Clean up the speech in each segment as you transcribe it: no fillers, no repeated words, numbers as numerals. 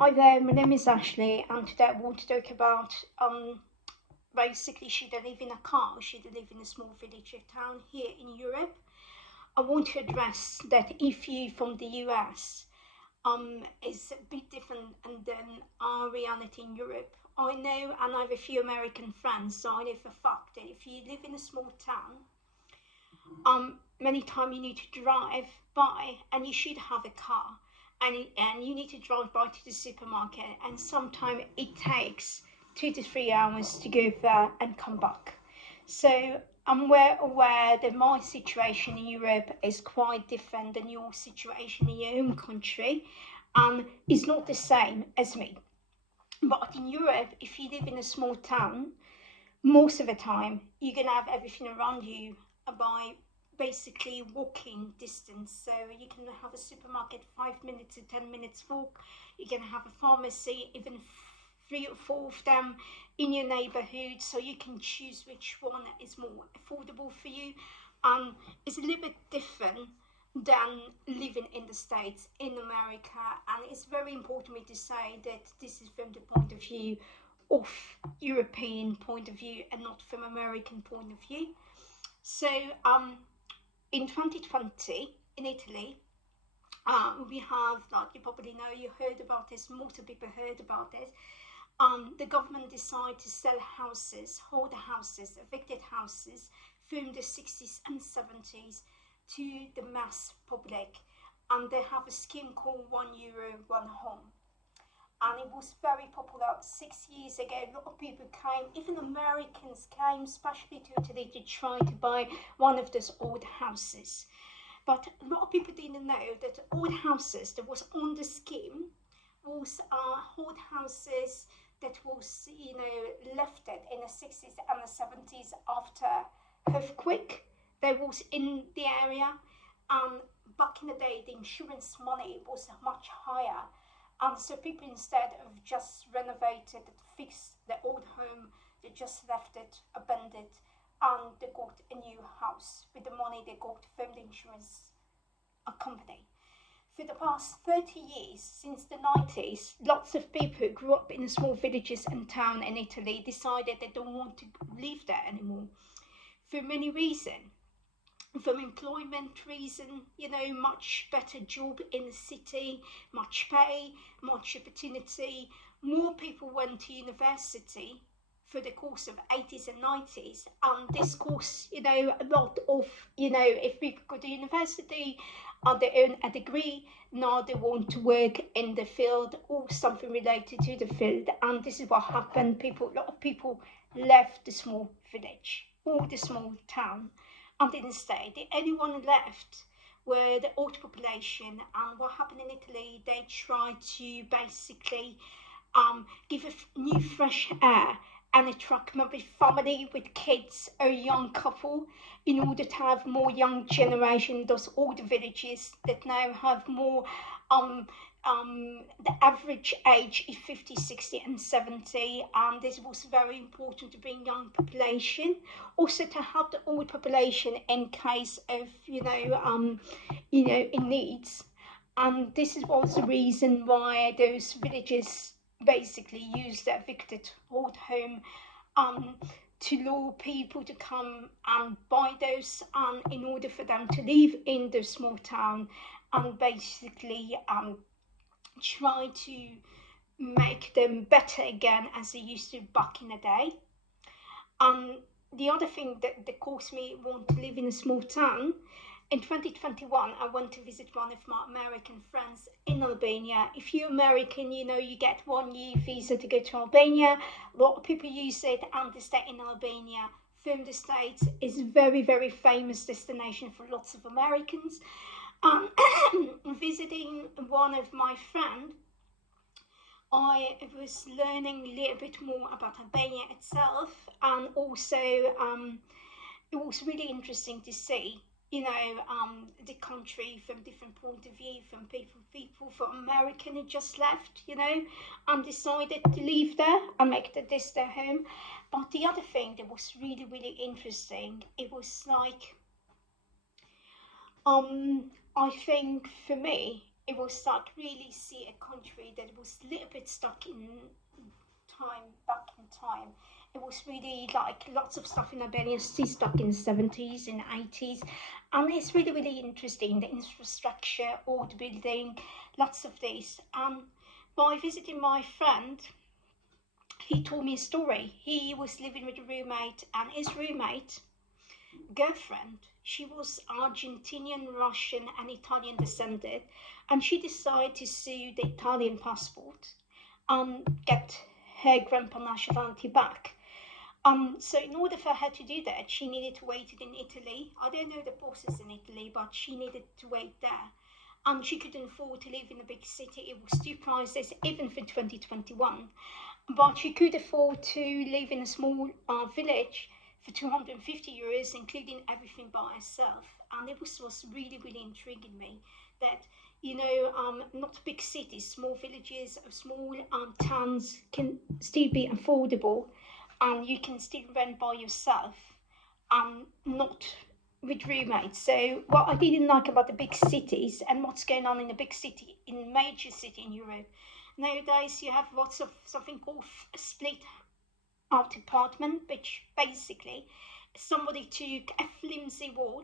Hi there, my name is Ashley, and today I want to talk about basically should I live in a car or should I live in a small village or town here in Europe. I want to address that if you from the US is a bit different than our reality in Europe. I know, and I have a few American friends, so I know for a fact that if you live in a small town, many times you need to drive by, and you should have a car, and you need to drive by to the supermarket, and sometimes it takes 2 to 3 hours to go there and come back. So I'm well aware that my situation in Europe is quite different than your situation in your home country, and it's not the same as me. But in Europe, if you live in a small town, most of the time you're gonna have everything around you by basically walking distance. So you can have a supermarket 5 minutes to 10 minutes walk. You can have a pharmacy, even three or four of them in your neighborhood. So you can choose which one is more affordable for you. It's a little bit different than living in the States, in America, and it's very important for me to say that this is from the point of view of European point of view and not from American point of view. So in 2020 in Italy, we have, like you probably know, you heard about this, most of people heard about this. The government decided to sell houses, hold houses, evicted houses from the 60s and 70s to the mass public. And they have a scheme called €1, one home, and it was very popular 6 years ago. A lot of people came, even Americans came, especially to Italy, to try to buy one of those old houses. But a lot of people didn't know that old houses that was on the scheme was old houses that was, left it in the 60s and the 70s after earthquake. They was in the area, and back in the day, the insurance money was much higher, and so people, instead of just renovated, fixed the old home, they just left it abandoned, and they got a new house with the money they got from the insurance company. For the past 30 years, since the 90s, lots of people who grew up in small villages and towns in Italy decided they don't want to live there anymore for many reasons. From employment reason, much better job in the city, much pay, much opportunity. More people went to university for the course of 80s and 90s, and this course, a lot of, if people go to university and they earn a degree, now they want to work in the field or something related to the field, and this is what happened. A lot of people left the small village or the small town and didn't stay. The only one left were the old population. And what happened in Italy, they tried to basically give a new fresh air and attract maybe family with kids or young couple in order to have more young generation. Those old villages that now have more um, the average age is 50, 60 and 70, and this was very important to bring young population, also to help the old population in case of in needs. And this was the reason why those villages basically used the evicted old home um, to lure people to come and buy those, in order for them to live in the small town and basically try to make them better again as they used to back in the day. The other thing that caused me want to live in a small town, in 2021, I went to visit one of my American friends in Albania. If you're American, you get 1 year visa to go to Albania. A lot of people use it, and they stay in Albania from the States. Is a very, very famous destination for lots of Americans. Um, Visiting one of my friends, I was learning a little bit more about Albania itself, and also it was really interesting to see, the country from different point of view, from people from American who just left, and decided to live there and make this their home. But the other thing that was really, really interesting, it was like, I think for me, it was like really see a country that was a little bit stuck in time, back in time. It was really like lots of stuff in Albania still stuck in the 70s and 80s. And it's really, really interesting, the infrastructure, old building, lots of this. By visiting my friend, he told me a story. He was living with a roommate, and his roommate girlfriend, she was Argentinian, Russian, and Italian descended, and she decided to sue the Italian passport and get her grandpa nationality back. So in order for her to do that, she needed to wait in Italy. I don't know the process in Italy, but she needed to wait there. And she couldn't afford to live in a big city. It was too prices, even for 2021. But she could afford to live in a small village for 250 euros, including everything by herself. And it was really, really intriguing me that, not big cities, small villages or small towns can still be affordable, and you can still rent by yourself and not with roommates. So what I didn't like about the big cities and what's going on in a big city, in a major city in Europe, nowadays you have lots of something called a split out apartment, which basically somebody took a flimsy wall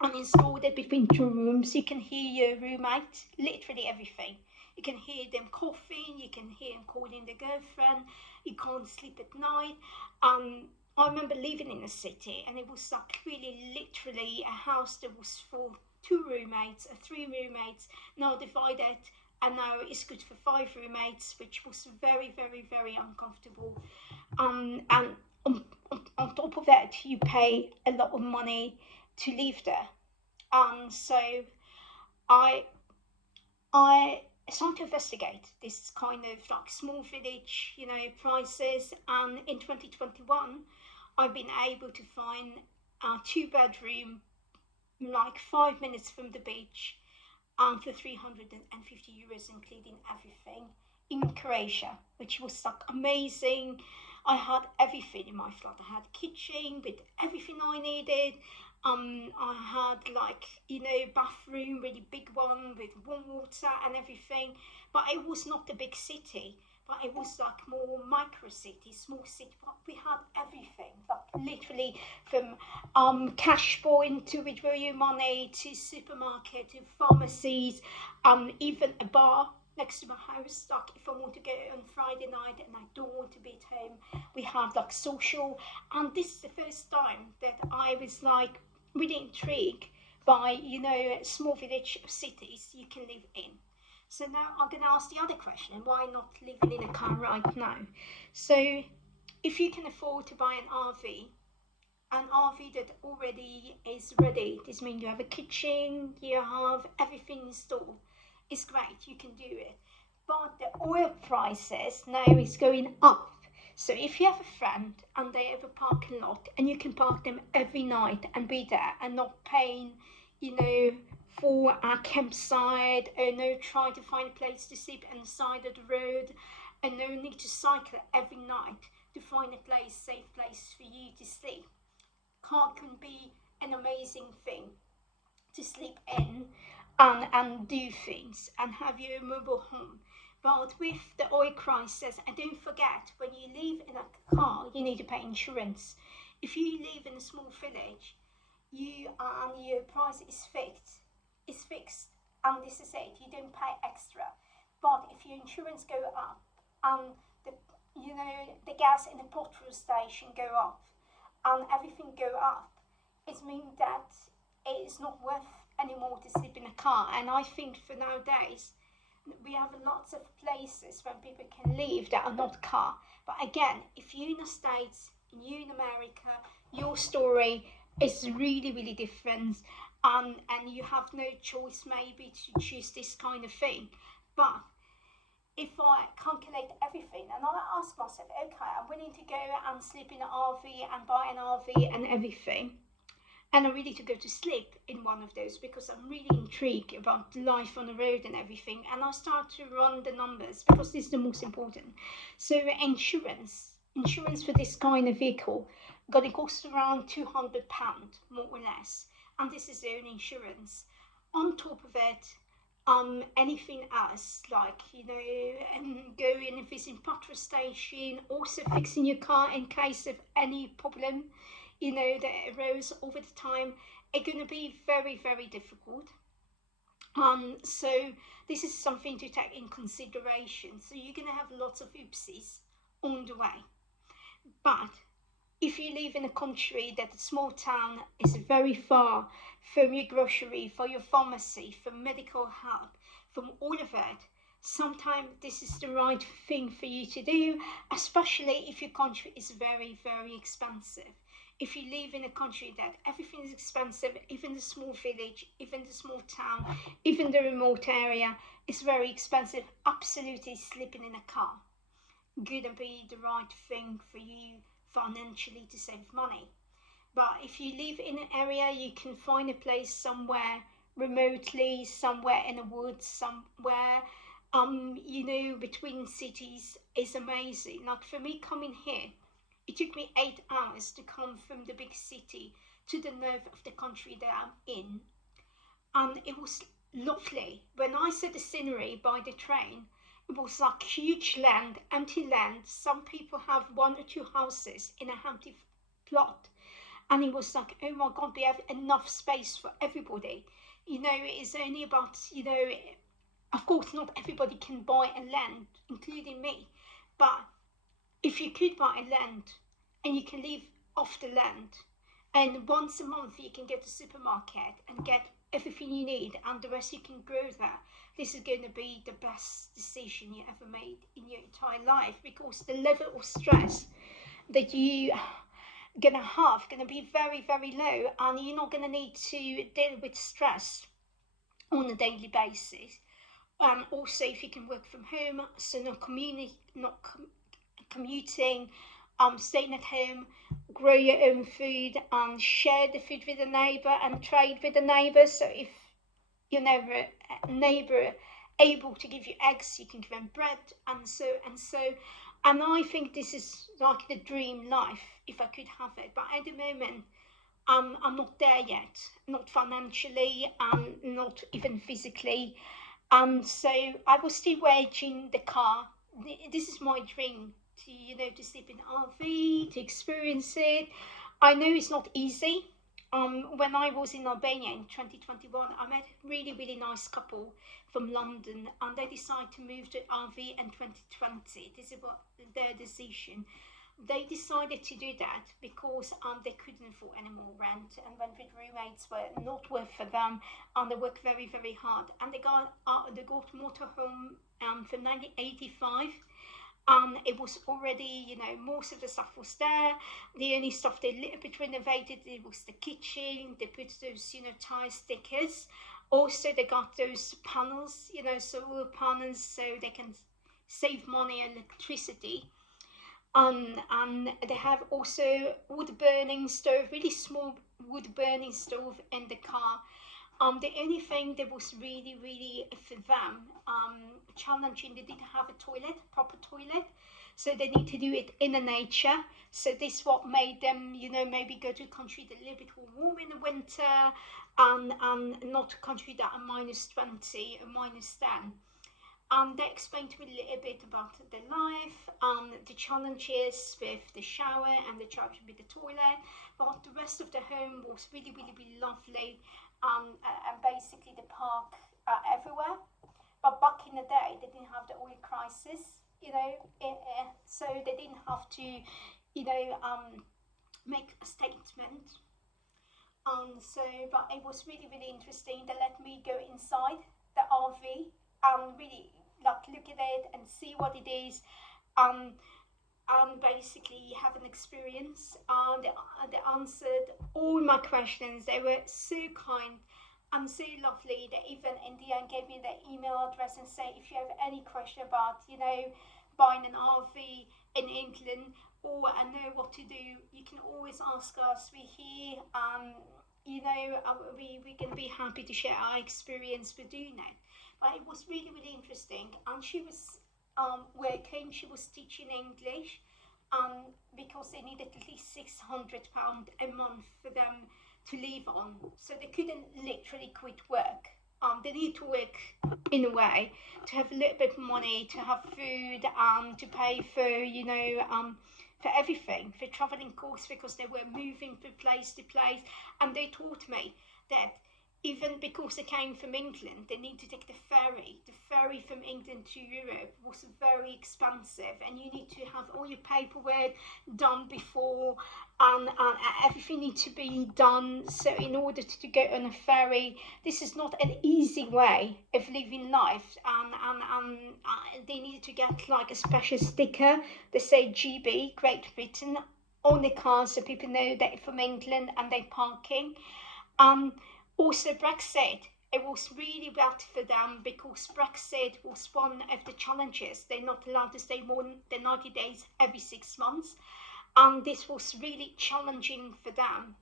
and installed it between two rooms. You can hear your roommate, literally everything. You can hear them coughing, you can hear them calling the girlfriend, you can't sleep at night. I remember living in a city, and it was like really literally a house that was for two roommates or three roommates, now divided, and now it's good for five roommates, which was very, very, very uncomfortable. And on top of that, you pay a lot of money to live there. So I I started to investigate this kind of like small village, prices. And in 2021, I've been able to find a two-bedroom, like 5 minutes from the beach, for 350 euros, including everything, in Croatia, which was like amazing. I had everything in my flat. I had a kitchen with everything I needed. I had like, bathroom, really big one with warm water and everything. But it was not a big city, but it was like more micro city, small city. But we had everything, like literally from cash point to withdraw your money to supermarket to pharmacies, even a bar next to my house. Like if I want to go on Friday night and I don't want to be at home, we have like social. And this is the first time that I was like really intrigued by, small village cities you can live in. So now I'm going to ask the other question: why not living in a car right now? So if you can afford to buy an RV that already is ready, this means you have a kitchen, you have everything installed, it's great, you can do it. But the oil prices now is going up. So if you have a friend and they have a parking lot and you can park them every night and be there and not paying, for a campsite, and no trying to find a place to sleep on the side of the road, and no need to cycle every night to find a safe place for you to sleep. Car can be an amazing thing to sleep in and do things and have your mobile home. But with the oil crisis, and don't forget, when you live in a car, you need to pay insurance. If you live in a small village, your price is fixed. It's fixed, and this is it. You don't pay extra. But if your insurance go up, and the the gas in the petrol station go up, and everything go up, it means that it is not worth anymore to sleep in a car. And I think for nowadays, we have lots of places where people can live that are not car. But again, if you're in the States, you in America, your story is really, really different. And you have no choice maybe to choose this kind of thing. But if I calculate everything and I ask myself, okay, I'm willing to go and sleep in an RV and buy an RV and everything, and I'm ready to go to sleep in one of those because I'm really intrigued about life on the road and everything. And I start to run the numbers because this is the most important. So insurance for this kind of vehicle gonna cost around £200 more or less, and this is the only insurance. On top of it, anything else, like, going and visiting petrol station, also fixing your car in case of any problem, that arose over the time, it's going to be very, very difficult. So this is something to take in consideration. So you're going to have lots of oopsies on the way. But if you live in a country that a small town is very far from your grocery, for your pharmacy, from medical help, from all of it, sometimes this is the right thing for you to do, especially if your country is very, very expensive. If you live in a country that everything is expensive, even the small village, even the small town, even the remote area is very expensive, absolutely sleeping in a car gonna be the right thing for you financially to save money. But if you live in an area, you can find a place somewhere remotely, somewhere in the woods, somewhere, between cities is amazing. Like for me coming here, it took me 8 hours to come from the big city to the north of the country that I'm in. And it was lovely. When I saw the scenery by the train, it was like huge land, empty land. Some people have one or two houses in a empty plot. And it was like, oh my God, we have enough space for everybody. It's only about, of course, not everybody can buy a land, including me. But if you could buy a land and you can live off the land, and once a month you can go to the supermarket and get everything you need, and the rest you can grow there, this is going to be the best decision you ever made in your entire life, because the level of stress that you gonna have gonna be very, very low, and you're not gonna need to deal with stress on a daily basis. Also, if you can work from home, so not commuting, staying at home, grow your own food, and share the food with a neighbour and trade with a neighbour. So if your neighbour able to give you eggs, you can give them bread, and so and so. And I think this is like the dream life if I could have it. But at the moment, I'm not there yet, not financially, and not even physically. So I was still waiting the car. This is my dream to sleep in RV, to experience it. I know it's not easy. When I was in Albania in 2021, I met a really, really nice couple from London, and they decided to move to RV in 2020. This is what their decision. They decided to do that because they couldn't afford any more rent, and when with roommates were not worth for them, and they worked very, very hard, and they got motorhome for 1985. It was already, most of the stuff was there. The only stuff they little bit renovated it was the kitchen. They put those, tile stickers. Also, they got those panels, solar panels, so they can save money on electricity. And they have also wood burning stove, really small wood burning stove in the car. The only thing that was really, really for them challenging, they didn't have a toilet, proper toilet, so they need to do it in the nature. So this what made them, maybe go to a country that a little bit warm in the winter, and not a country that are -20 or -10. They explained to me a little bit about their life, the challenges with the shower and the challenge with the toilet. But the rest of the home was really, really, really lovely. And basically the park everywhere. But back in the day, they didn't have the oil crisis, so they didn't have to, make a statement. But it was really, really interesting. They let me go inside the RV and really like look at it and see what it is. Um, and basically have an experience. They answered all my questions. They were so kind and so lovely. They even in the end gave me their email address and say if you have any question about buying an RV in England or I know what to do, you can always ask us. We're here. We can be happy to share our experience with doing that. But it was really, really interesting. And she was working, she was teaching English because they needed at least £600 a month for them to live on. So they couldn't literally quit work. they need to work in a way to have a little bit of money, to have food, to pay for, for everything, for traveling costs, because they were moving from place to place. And they taught me that even because they came from England, they need to take the ferry. The ferry from England to Europe was very expensive, and you need to have all your paperwork done before, and everything needs to be done. So, in order to go on a ferry, this is not an easy way of living life, and they need to get like a special sticker. They say GB, Great Britain, on the car, so people know they're from England and they're parking. Um, Also, Brexit, it was really bad for them because Brexit was one of the challenges. They're not allowed to stay more than 90 days every 6 months. And this was really challenging for them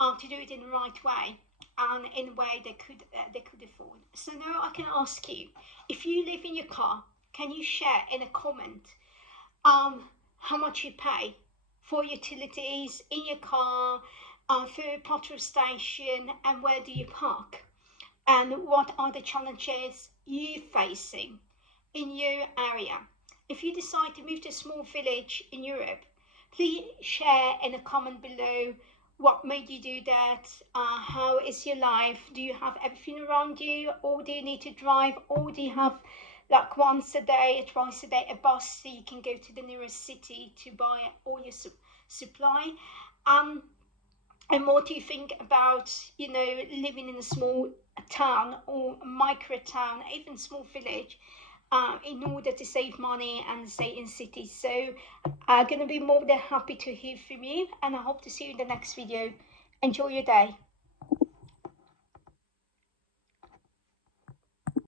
to do it in the right way and in a way they could afford. So now I can ask you, if you live in your car, can you share in a comment how much you pay for utilities in your car, for a petrol station, and where do you park? And what are the challenges you're facing in your area? If you decide to move to a small village in Europe, please share in a comment below what made you do that, how is your life, do you have everything around you, or do you need to drive, or do you have like once a day, twice a day, a bus so you can go to the nearest city to buy all your supply? Um, and what do you think about, living in a small town or micro town, even small village, in order to save money and stay in cities? So I'm going to be more than happy to hear from you, and I hope to see you in the next video. Enjoy your day.